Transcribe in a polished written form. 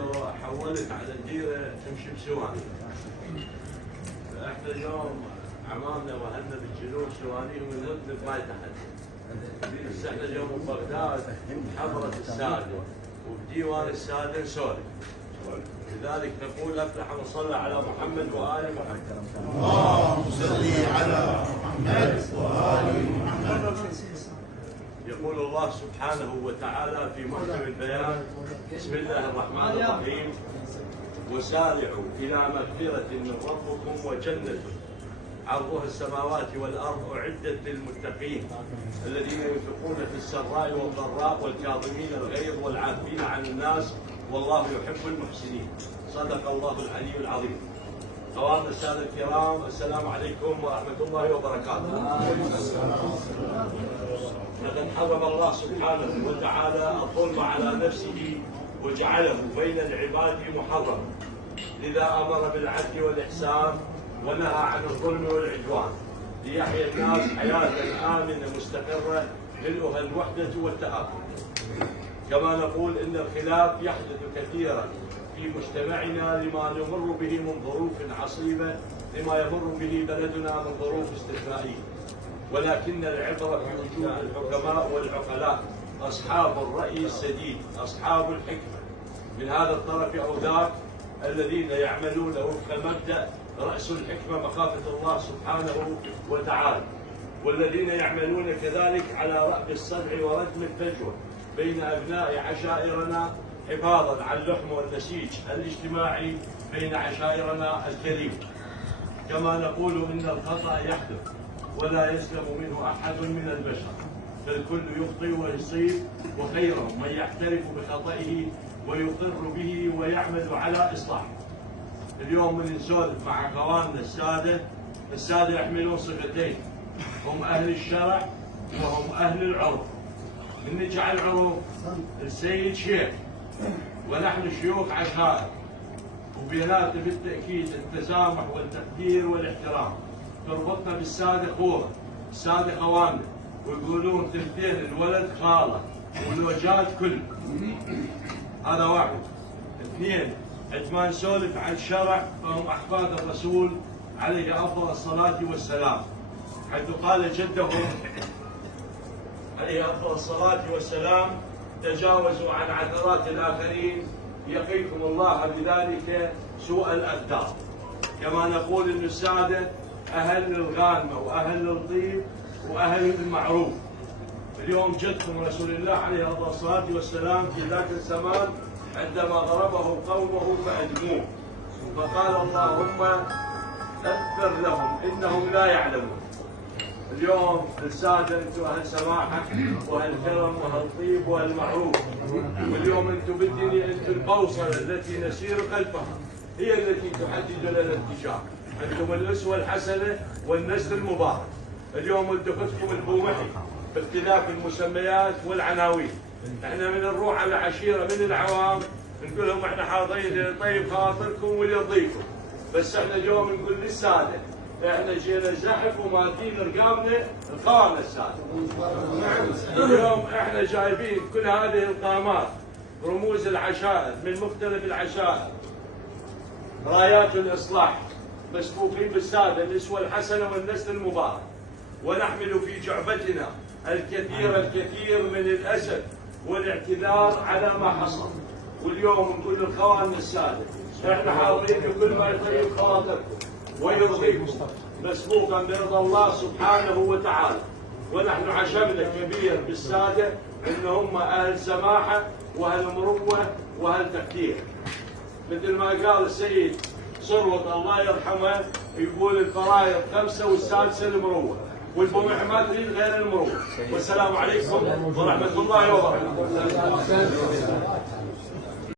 لو حولت على الديره تمشي بسواني. فاحنا اليوم عمامنا واهلنا بالجنوب سوانيهم ونرد بماي تحت. بس احنا اليوم ببغداد حضرة الساده وبديوان الساده نسولف. لذلك نقول افلح وصلى على محمد وال محمد. اللهم صل على محمد وال محمد. يقول الله سبحانه وتعالى في محكم البيان: بسم الله الرحمن الرحيم، وسارعوا إلى مغفرة من ربكم وجنة عرضها السماوات والأرض أعدت للمتقين الذين ينفقون في السراء والضراء والكاظمين الغيظ والعافين عن الناس والله يحب المحسنين. صدق الله العلي العظيم. قوام السادة الكرام، السلام عليكم ورحمة الله وبركاته. لقد حرم الله سبحانه وتعالى الظلم على نفسه وجعله بين العباد محرما، لذا أمر بالعدل والإحسان ونهى عن الظلم والعدوان ليحيا الناس حياة آمنة مستقرة ملؤها الوحدة والتآخي. كما نقول إن الخلاف يحدث كثيرا في مجتمعنا لما نمر به من ظروف عصيبة، لما يمر به بلدنا من ظروف استثنائية، ولكن العبرة في وجود الحكماء والعقلاء أصحاب الرأي السديد، أصحاب الحكمة من هذا الطرف أو ذاك، الذين يعملون وفق مبدأ رأس الحكمة مخافة الله سبحانه وتعالى، والذين يعملون كذلك على رأب الصدع وردم الفجوة بين أبناء عشائرنا حفاظا على اللحم والنسيج الاجتماعي بين عشائرنا الكريمة. كما نقول إن الخطأ يحدث ولا يسلم منه أحد من البشر، فالكل يخطئ ويصيب، وخيرهم من يعترف بخطئه ويقر به ويعمل على إصلاحه. اليوم من نسولف مع اخواننا الساده يحملون صفتين: هم اهل الشرع وهم اهل العرف. من نجعل العرف السيد شيخ ونحن شيوخ عشائر، وبيناتنا بالتاكيد التسامح والتقدير والاحترام. تربطنا بالساده اخوه، الساده خواننا، ويقولون ثلثين الولد خاله والوجاد كله. هذا واحد. اثنين، عندما نسولف عن الشرع فهم احفاد الرسول عليه افضل الصلاه والسلام، حيث قال جدهم عليه افضل الصلاه والسلام: تجاوزوا عن عثرات الاخرين يقيكم الله بذلك سوء الاقدار. كما نقول ان الساده اهل الغانمه واهل الطيب واهل المعروف. اليوم جدكم رسول الله عليه افضل الصلاه والسلام في ذاك الزمان عندما ضربه قومه فأدموه، فقال: اللهم اغفر لهم انهم لا يعلمون. اليوم الساده انتم اهل سماحه واهل كرم واهل طيب واهل معروف، واليوم انتم بالدنيا انتم البوصله التي نسير خلفها، هي التي تحدد لنا الاتجاه. انتم الاسوه الحسنه والنسل المبارك. اليوم التفتكم البومحي باختلاف المسميات والعناوين. احنا من نروح على عشيره من العوام نقول لهم احنا حاضرين طيب خاطركم ويرضيكم، بس احنا اليوم نقول للساده احنا جينا زحف وماكين رقابنا القامه الساده. اليوم احنا جايبين كل هذه القامات، رموز العشائر من مختلف العشائر، رايات الاصلاح، مسبوقين بالساده الاسوه الحسنه والنسل المبارك، ونحمل في جعبتنا الكثير من الاسف والاعتذار على ما حصل. واليوم نقول لاخواننا الساده احنا حاضرين بكل ما يطيب خواطركم ويرضيكم مسبوقا برضا الله سبحانه وتعالى. ونحن عشمنا كبير بالساده ان هم اهل سماحه واهل مروه واهل تقدير. مثل ما قال السيد ثروت الله يرحمه، يقول الفرائض 5 والسادسه المروه، والبومح ما تريد غير المروه. والسلام عليكم ورحمه الله وبركاته.